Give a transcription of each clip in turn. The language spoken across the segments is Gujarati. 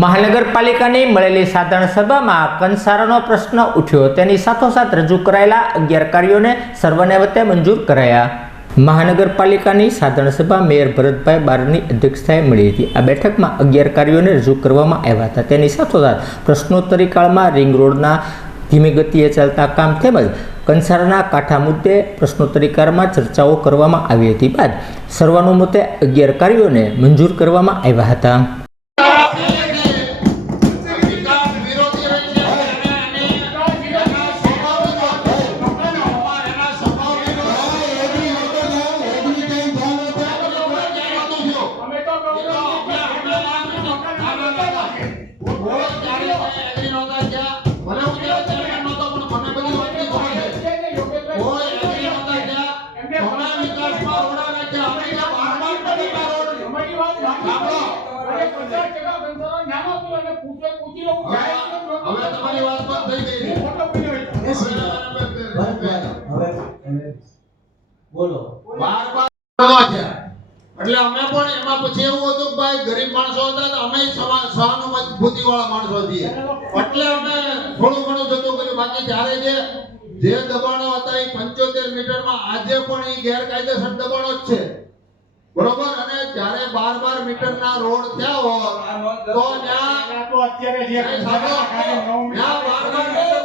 મહાનગરપાલિકાની મળેલી સાધારણ સભામાં કંસારાનો પ્રશ્ન ઉઠ્યો. તેની સાથોસાથ રજૂ કરાયેલા અગિયાર કાર્યોને સર્વને વતે મંજૂર કરાયા. મહાનગરપાલિકાની સાધારણ સભા મેયર ભરતભાઈ બારની અધ્યક્ષતાએ મળી હતી. આ બેઠકમાં અગિયાર કાર્યોને રજૂ કરવામાં આવ્યા હતા. તેની સાથોસાથ પ્રશ્નોત્તરી કાળમાં રિંગ રોડના ધીમી ગતિએ ચાલતા કામ તેમજ કંસારાના કાંઠા મુદ્દે પ્રશ્નોત્તરી કાળમાં ચર્ચાઓ કરવામાં આવી હતી બાદ સર્વાનુમતે અગિયાર કાર્યોને મંજૂર કરવામાં આવ્યા હતા. નહોતા થયા. ભલે હું ત્યારે chairman નહોતો, પણ મને બધી વાતની ખબર છે. કોઈ એગ્રી નહોતા થયા. ઘણા વિકાસમાં રોડા નાખ્યા. અમે ત્યાં બાર બાર રોડ અમારી વાત સાંભળો. અરે પચાસ ટકા બંધારો નાનો હતો અને પૂછે પૂછી લઉં હવે હવે તમારી વાત પણ થઈ ગઈ છે. મોટો બોલો બાર બાર. એટલે અમે પણ એમાં પછી એવું હતું કે ભાઈ ગરીબ માણસો હતા તો અમે સહાનુભૂતિ વાળા માણસો છીએ. એટલે અમે થોડું ઘણું જતું કર્યું. બાકી ત્યારે જે જે દબાણો હતા એ પંચોતેર મીટરમાં આજે પણ એ ગેરકાયદેસર દબાણો જ છે. બરોબર? અને જ્યારે બાર બાર મીટર ના રોડ થયા હોત તો ત્યાં અત્યારે જે બાર બાર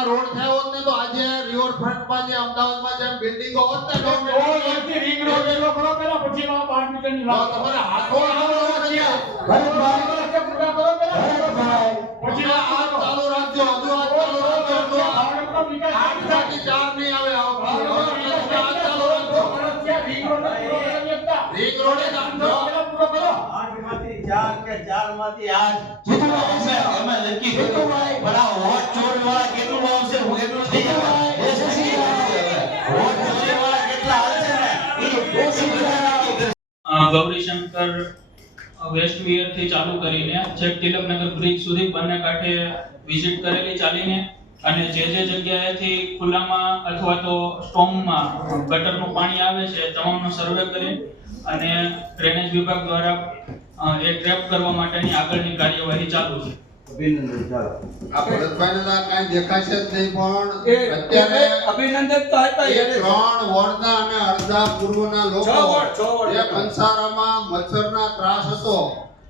મીટરના રોડ થયા હોત ને તો આજે રિવરફ્રન્ટમાં જે અમદાવાદમાં જેમ બિલ્ડિંગો હોત ને તો ગવર્મેન્ટ અહીંથી રિંગ રોડ એટલો ખરો પેલા પછી આ બાર મીટરની તો વાત તમારે હાથો આવડવા જોઈએ રસ્તે પૂરા કરો પેલા પછી પછી આ હાથ ચાલુ રાખજો હજુ હાથ ચાલુ રાખજો હજુ હાથ. આવડતનો વિકાસ આઠમાંથી ચાર નહીં આવે આ વખતે. હવે તમે હાથ ચાલુ રાખજો વર્ષ થયા રિંગ રોડનો પૂરો કરી શકતા. રિંગ રોડે નાખજો. પેલા પૂરો કરો આઠમાંથી ચાર કે ચારમાંથી આઠ ગૌરીશંકર વેસ્ટ વિયરથી ચાલુ કરીને છેક તિલકનગર બ્રિજ સુધી બંને કાંઠે વિઝિટ કરેલી ચાલીને અને જે જે જગ્યાએથી ખુલ્લામાં અથવા તો સ્ટોમમાં ગટરનું પાણી આવે છે તમામનો સર્વે કરી અને ડ્રેનેજ વિભાગ દ્વારા એ ટ્રેપ કરવા માટેની આગળની કાર્યવાહી ચાલુ છે. ભરતભાઈને કાંઈ દેખાશે જ નહીં પણ અત્યારે અભિનંદન તો હતા એ ત્રણ વોર્ડના અને અડધા પૂર્વના લોકો. વોર્ડ, છ વોર્ડ જે કંસારામાં મચ્છરના ત્રાસ હતો.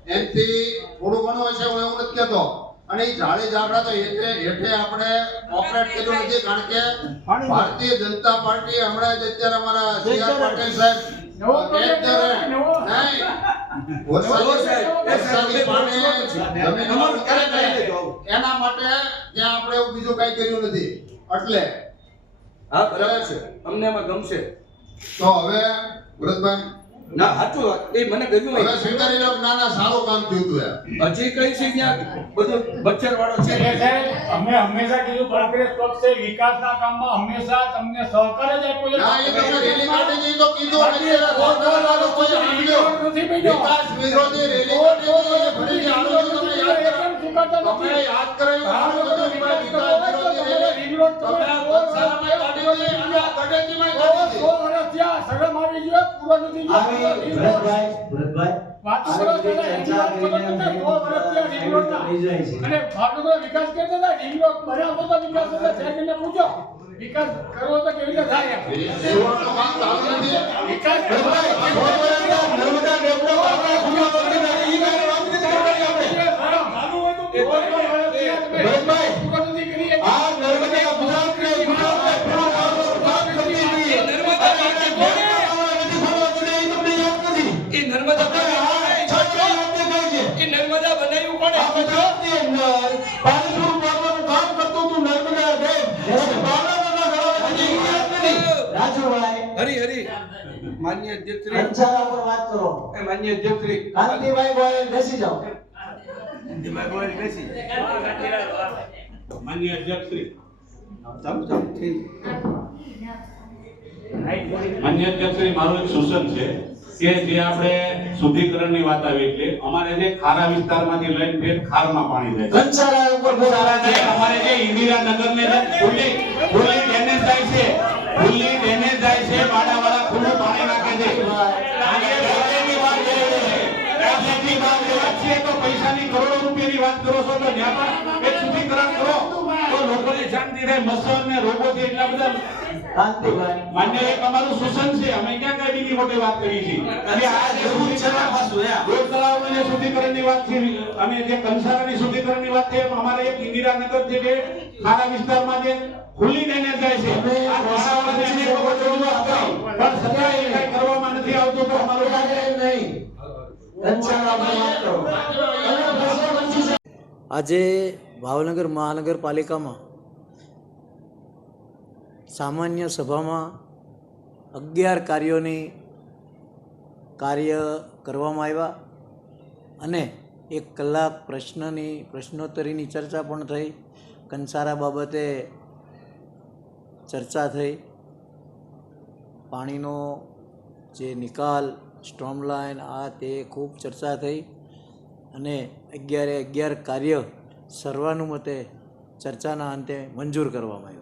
એનથી થોડું ઘણું હશે હું એવું નથી કહેતો. અને એ જાળી જાગડા તો હેઠે હેઠે આપણે ઓપરેટ કર્યું નથી કારણ કે ભારતીય જનતા પાર્ટી હમણાં જ અત્યારે અમારા સી આર પાટીલ સાહેબ. નહીં. એના માટે ત્યાં આપણે એવું બીજું કઈ કર્યું નથી. એટલે હા બરાબર છે. અમને એમાં ગમશે. તો હવે ભરતભાઈ ના સાચું એ મને ગમ્યું હવે સ્વીકારી લો ના ના સારું કામ થયું હતું યાર હજી કઈ છે ત્યાં બધું બચ્ચર વાળો છે અમે હંમેશા કીધું કોંગ્રેસ છે વિકાસના કામમાં હંમેશા તમને સહકાર જ આપ્યો છે. ના એ તમને રેલી માટે જે તો કીધું અને સહકાર વાળો કોઈ સાંભળ્યો. વિકાસ વિરોધી રેલી કાઢી દીધી એ ફરીથી હાલો છો તમે યાદ કરો. તમે યાદ કરાયું આ આ બધું વિકાસ તો વિરોધી રેલી. તમે વિકાસ કરતા હતા, road બનાવતો હતો વિકાસ એટલે સાહેબને પૂછો. વિકાસ કરવો તો કેવી રીતે થાય. વિકાસ નર્મદા ડેમનો આપણે રાજુભાઈ હરી હરી. માન્ય અધ્યક્ષશ્રી કંસારા પર વાત કરો. એ માન્ય અધ્યક્ષશ્રી કાંતિભાઈ ગોયલ બેસી જાઓ. માન્ય અધ્યક્ષશ્રી ચાલો ચાલો ઠીક. માન્ય અધ્યક્ષશ્રી મારું એક સૂચન છે કે જે આપણે શુદ્ધિકરણની વાત આવી એટલે અમારે જે ખારા વિસ્તારમાંથી લઈને ખાર ખારમાં પાણી જાય કંસારા ઉપર બોલાવા અમારે જે ને ખુલ્લી ખુલ્લી ડેમેજ થાય છે અમે ક્યાં કઈ બીજી વાત કરી છે અને આ છે રોડ તળાવને વાત છે અને જે કંસારાની શુદ્ધિકરણની વાત છે અમારે એક ઇન્દિરાનગર જે ખારા વિસ્તારમાં જે ખુલ્લી ડેમેજ જાય છે. આ આજે ભાવનગર મહાનગરપાલિકામાં સામાન્ય સભામાં અગિયાર કાર્યોની કાર્ય કરવામાં આવ્યા અને એક કલાક પ્રશ્નની, પ્રશ્નોત્તરીની ચર્ચા પણ થઈ. કંસારા બાબતે ચર્ચા થઈ. પાણીનો જે નિકાલ સ્ટ્રોમ આ તે ખૂબ ચર્ચા થઈ અને અગિયારે અગિયાર કાર્ય સર્વાનુમતે ચર્ચાના અંતે મંજૂર કરવામાં આવ્યા.